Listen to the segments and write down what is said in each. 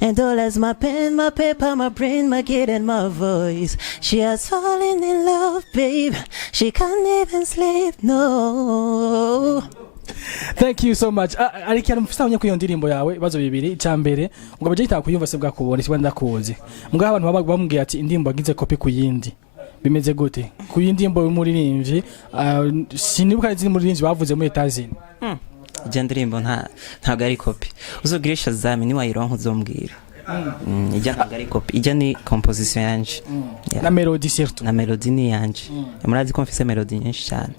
And all as my pen, my paper, my brain, my kid, and my voice. She has fallen in love, babe. She can't even sleep, no. Thank you so much. Ariko mfisanya kuyo ndirimbo yawe bazo bibiri cyambere ngo baje yita kuyumva se bwakubona se ndakuzi. Mbwa abantu bamubwiye ati indirimbo agize copy kuyindi. Bimeze gute? Kuyindimbo y'umuririmbyi sinibuka izindi muririmbyi bavuze muri etazini. Ijya ndirimbo ntago ari copy. Uzogirisha zami ni wayironka uzombwira. Ijya ntago ari copy. Ijya ni composition yanje. Na melody surtout. Na melody ni yanje. Murazi ko mfise melody nyinshi cyane.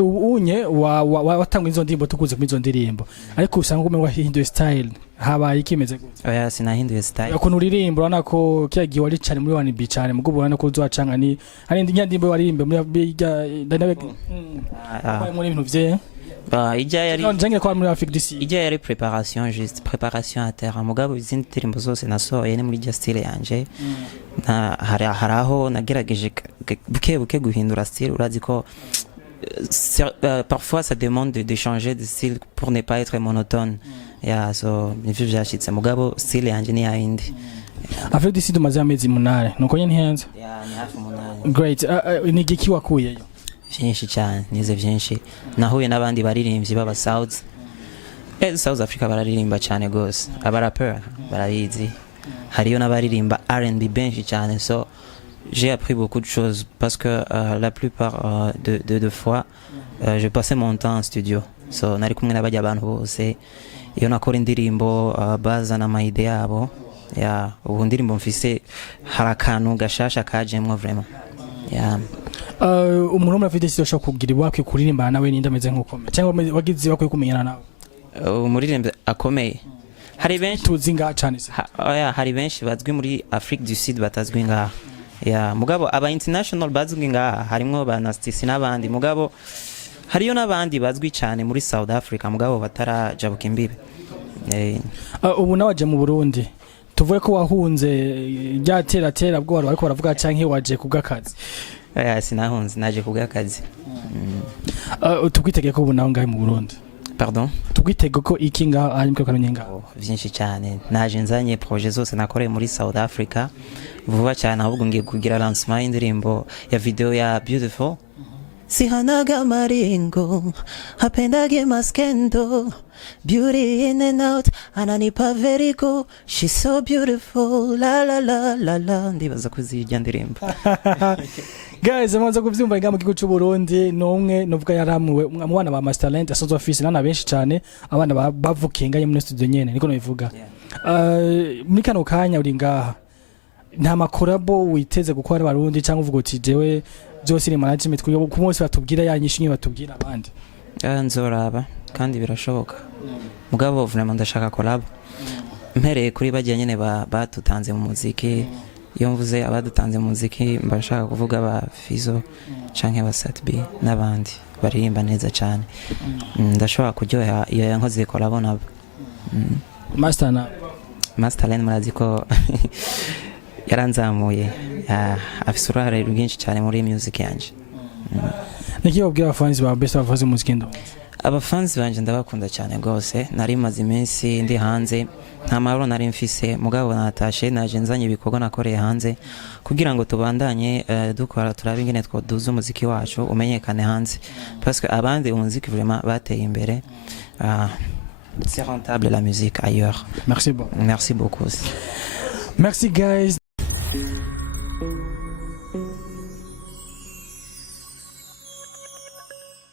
Unye watanga izo ndirimbo tukuze muri izo ndirimbo ariko usanga ume wahinduye style habaye ikimeze gute? Oya sinahinduye style. Ukuntu uririmba urana ko kiyagiye wari cyane muri 1B cyane mugo urana ko uzwacanga ni hari indirimbo waririmbe muri dynamic muri ibintu vye ijya yari njenge kwa muri Afrique du Sud. Ijya yari préparation juste préparation à terre mugabo izindi ndirimbo zose nasohoye ni muri just style yanje haraho nagerageje buke guhindura style urazi ko parfois ça demande de changer de style pour ne pas être monotone. So nivyo byashitse mugabo style yanje ni yindi. Afrique du Sud maze amezi 8 nuko nyene ntihenze. Ni hafi 8. Great. Ni giki wakuyeyo? Vyinshi cyane nize vyinshi nahuye n'abandi baririmbyi baba South Africa bararirimba cyane gose aba rapper barabizi hariyo n'abaririmba R&B benshi cyane so j'ai appris beaucoup de choses parce que la plupart de fois je passais mon temps en studio so nari kumwe n'abajya abantu bose iyo nakora indirimbo bazana ama idea yabo ubu ndirimbo mfise harakantu gashasha kajemwe vraiment umuntu umwe afite icyo kugira wakwe kuririmba nawe ninde ameze nkuko cyangwa wagize bakwe kumenyana nawe umuririmbe akomeye hari benshi tuzi ngaha cyane hari benshi bazwi muri Afrique du Sud batazwi ngaha mugabo aba international bazwi ngaha harimo ba Nastisi n'abandi mugabo hariyo n'abandi bazwi cyane muri South Africa mugabo batarajabuka imbibe ubu nawaje mu Burundi tuvuye ko wahunze ryatera bwo ariko baravuga canke waje kubwakazi sinahunze naje kubwakazi tukwitege ko ubu naho ngahe mu Burundi pardon tukwitege ko iki ngaho ari mwe karonyenga byinshi cyane naje nzanye projet zose nakoreye muri South Africa vuba cyane ahubwo ngiye kugira lancement y'indirimbo ya video ya Beautiful Sihanaga maringo hapendage maskendo beauty in and out ananipa verigo she's so beautiful la la la la la ndibaza kuzijya ndirimbo guys amaze kuvyumva ingamba gigo cy'u Burundi nomwe novuga yaramuwe mu bana ba Masterland asozo office nana benshi cyane abana bavukenganye muri studio nyene niko no bivuga muri kano kanya uri ngaha nta makorabo witeze gukora Barundi cyangwa uvuga uti jewe byose ni management kuyo ku munsi batubwira yanyishinye batubwira abandi nzoraba kandi birashoboka mugabo vraiment ndashaka collab mpereye kuri bagiye nyene batutanze mu muziki iyo mvuze abadutanze mu muziki mbashaka kuvuga ba Fizo canke ba Satb n'abandi baririmba neza cyane ndashobora kuryoha iyo yankoze collab nabo Masterland murazi ko yaranzamuye afise uruhare rwinshi cyane muri music yanje niki wabwira abafans ba best bavuze muziki ndo abafans banje ndabakunda cyane gose nari maze iminsi ndi hanze ntamahoro nari mfise mugabo natashe naje nzanye ibikorwa nakoreye hanze kugira ngo tubandanye dukora turabe ingene twoduza umuziki wacu umenyekane hanze parce que abandi umuziki vraiment bateye imbere c'est rentable la musique ailleurs. Merci beaucoup aussi. Merci guys.